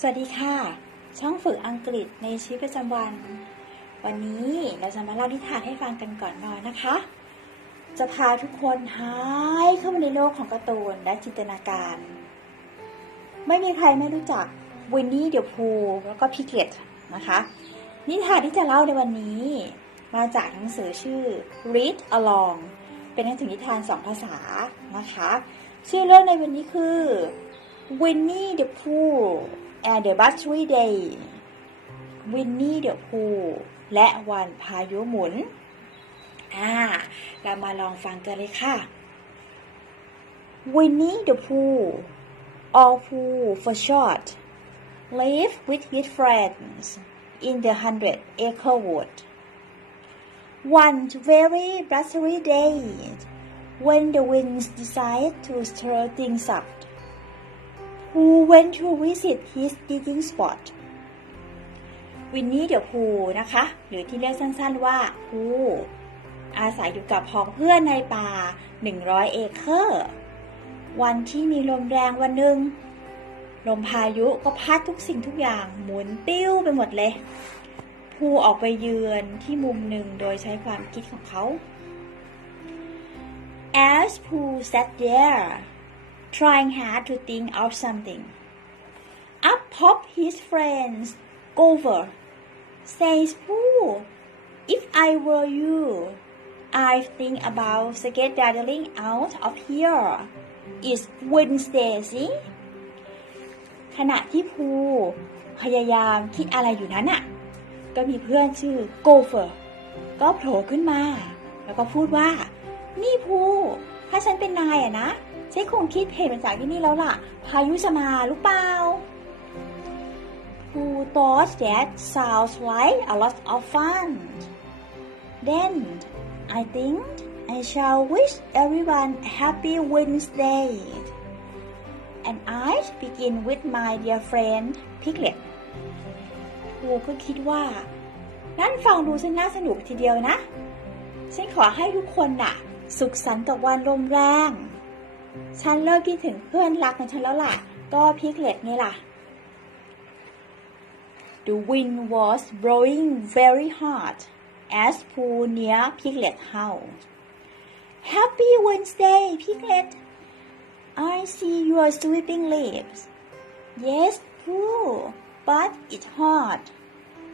สวัสดีค่ะ ช่องฝึกอังกฤษในชีวิตประจำวัน วันนี้เราจะมาเล่านิทานให้ฟังกันก่อนนอนนะคะ จะพาทุกคนหายเข้ามาในโลกของการ์ตูนและจินตนาการ ไม่มีใครไม่รู้จักวินนี่เดอะพูแล้วก็พิกเลตนะคะ นิทานที่จะเล่าในวันนี้ มาจากหนังสือชื่อ Read Along เป็นหนังสือนิทานสองภาษานะคะ ชื่อเรื่องในวันนี้คือ Winnie the Pooh and the Buttery Day Winnie the Pooh และวันพายุหมุน อ่า เรามาลองฟังกันเลยค่ะ Winnie the Pooh or Pooh for short lived with his friends in the hundred acre wood. One very blustery day, when the winds decided to stir things up, Pooh went to visit his digging spot. วินนี่เดอะพูนะคะ หรือที่เรียกสั้นๆว่าพูอาศัยอยู่กับพ้องเพื่อนในป่า 100 เอเคอร์ วันที่มีลมแรงวันหนึ่ง ลมพายุก็พัดทุกสิ่งทุกอย่างหมุนติ้วไปหมดเลยภูออกไปเยือนที่มุมหนึ่งโดยใช้ความคิดของเขา As Pooh sat there, trying hard to think of something, Up pop his friends, Gopher. Says Pooh, if I were you, I'd think about skedaddling out of here. It's Wednesday, see? ขณะที่ภูพยายามคิดอะไรอยู่นั้นน่ะ ก็มีเพื่อนชื่อโกเฟอร์ก็โผล่ขึ้นมา แล้วก็พูดว่า นี่ภูถ้าฉันเป็นนายอะนะ ฉันคงคิดเพลมาจากที่นี่แล้วล่ะ พายุจะมาหรือเปล่า Who thought that sounds like a lot of fun Then I think I shall wish everyone a happy Wednesday and I begin with my dear friend Piglet ครูก็คิดว่า นั่นฟังดูฉันน่าสนุกทีเดียวนะ ฉันขอให้ทุกคนน่ะ สุขสันต์กับวันลมแรง ฉันเริ่มคิดถึงเพื่อนรักของฉันแล้วล่ะ ก็พิกเลตนี่ล่ะ The wind was blowing very hard as p o o near Piglet house. Happy Wednesday, Piglet! I see your sweeping leaves. Yes, Pooh, but it's hot.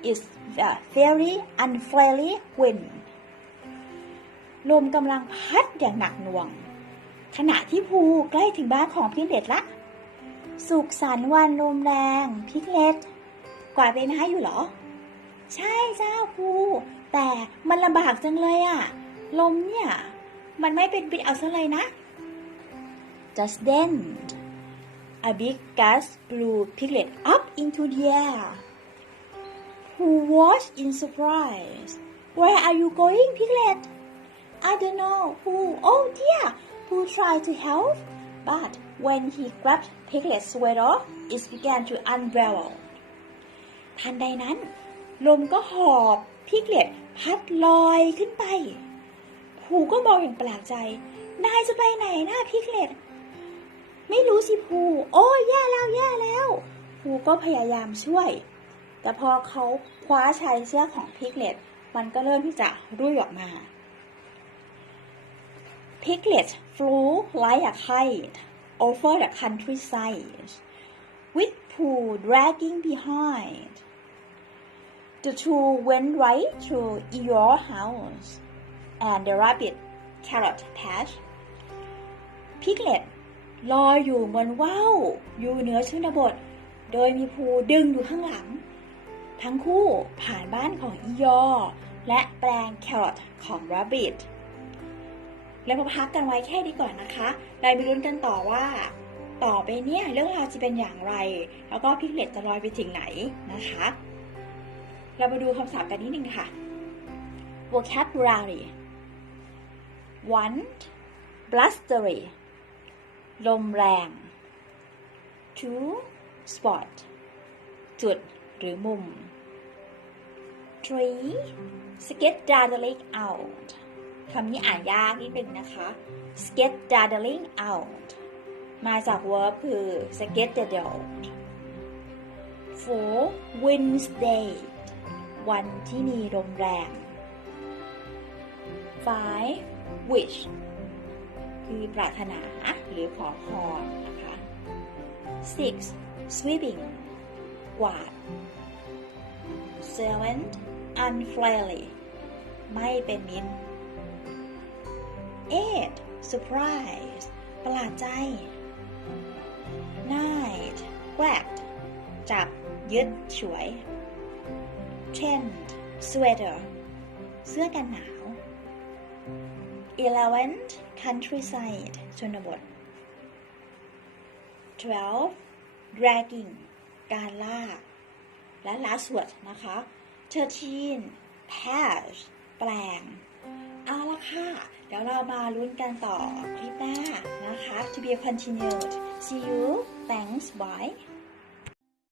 It's a very unfriendly wind. ลมกำลังพัดอย่างหนักหน่วง ขณะที่ภูใกล้ถึงบ้านของพิกเลตละ สุขสันต์วันลมแรงพิกเลตกวาดใบไม้อยู่เหรอ ใช่เจ้าภูแต่มันลำบากจังเลยอะลมเนี่ย มันไม่เป็นปิดเอาซะเลยนะ Just then a big gust blew Piglet up into the air Who was in surprise Where are you going Piglet I don't know Who Oh dear Who tried to help but when he grabbed Piglet's sweater it began to unravel ทันใดนั้น ลมก็หอบพิกเลตพัดลอยขึ้นไปภูก็มองอย่างแปลกใจ นายจะไปไหนนะพิกเลตไม่รู้สิภูโอ้ยแย่แล้วแย่แล้วภูก็พยายามช่วย แต่พอเขาคว้าชายเสื้อของพิกเลตมันก็เริ่มที่จะรุ่ยออกมา Piglets flew like a kite over the countryside with Pooh dragging behind. The two went right to your house and the rabbit carrot patch. Piglet ลอยอยู่บนว่าวอยู่เหนือชนบท โดยมีภูดึงอยู่ข้างหลัง ทั้งคู่ผ่านบ้านของอียอ และแปลงแครอทของ rabbit แล้วมาพักกันไว้แค่นี้ก่อนนะคะเราไปลุ้นกันต่อว่า ต่อไปเนี่ยเรื่องราวจะเป็นอย่างไร แล้วก็พิกเลตจะลอยไปถึงไหนนะคะ เรามาดูคำศัพท์กันนิดนึงค่ะ vocabulary one blustery ลมแรง two spot จุดหรือมุม three skedaddling out คำนี้อ่านยากนิดนึงนะคะ skedaddling out มาจาก verb คือ skedaddle for Wednesday วันที่มีลมแรง five wish คือปรารถนาหรือขอพรนะคะ six sweeping กวาด seven unfriendly ไม่เป็นมิตร eight surprise ประหลาดใจ nine grab จับ ยึด ฉวย tent sweater เสื้อกันหนาว eleven countryside ชนบท twelve dragging การลาก และ last word นะคะ thirteen patch แปลง เอาละค่ะ เดี๋ยวเรามาลุ้นกันต่อคลิปหน้านะคะ to be continued see you thanks bye